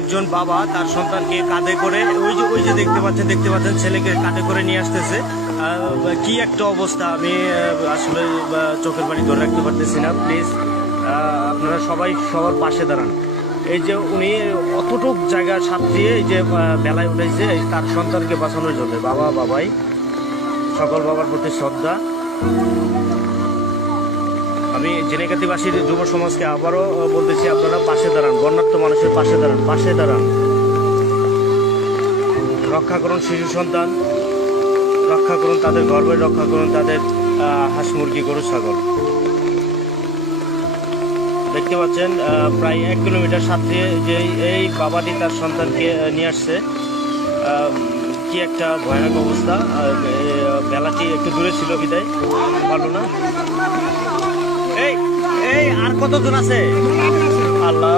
একজন বাবা তার সন্তানকে কাঁধে করে ওই যে দেখতে পাচ্ছেন ছেলেকে কাঁধে করে নিয়ে আসতেছে। কি একটা অবস্থা, আমি আসলে চোখের পানি ধরে রাখতে পারতেছি না। প্লিজ আপনারা সবাই সবার পাশে দাঁড়ান। এই যে উনি অতটুক জায়গা সাঁতরিয়ে এই যে বেলায় উঠেছে তার সন্তানকে বাঁচানোর জন্য। বাবাই সকল বাবার প্রতি শ্রদ্ধা। আমি ঝিনাইগাতীবাসীর যুব সমাজকে আবারও বলতেছি, আপনারা পাশে দাঁড়ান, বন্যার্ত মানুষের পাশে দাঁড়ান। রক্ষা করুন শিশু সন্তান, রক্ষা করুন তাদের গর্বে, রক্ষা করুন তাদের হাঁস মুরগি গরু ছাগল। দেখতে পাচ্ছেন প্রায় 1 কিলোমিটার সাঁতরিয়ে যে এই বাবাটি তার সন্তানকে নিয়ে আসছে। কি একটা ভয়ানক অবস্থা। বেলাটি একটু দূরে ছিল বিদায় পারলো না। এই আর কতজন আছে? আল্লাহ।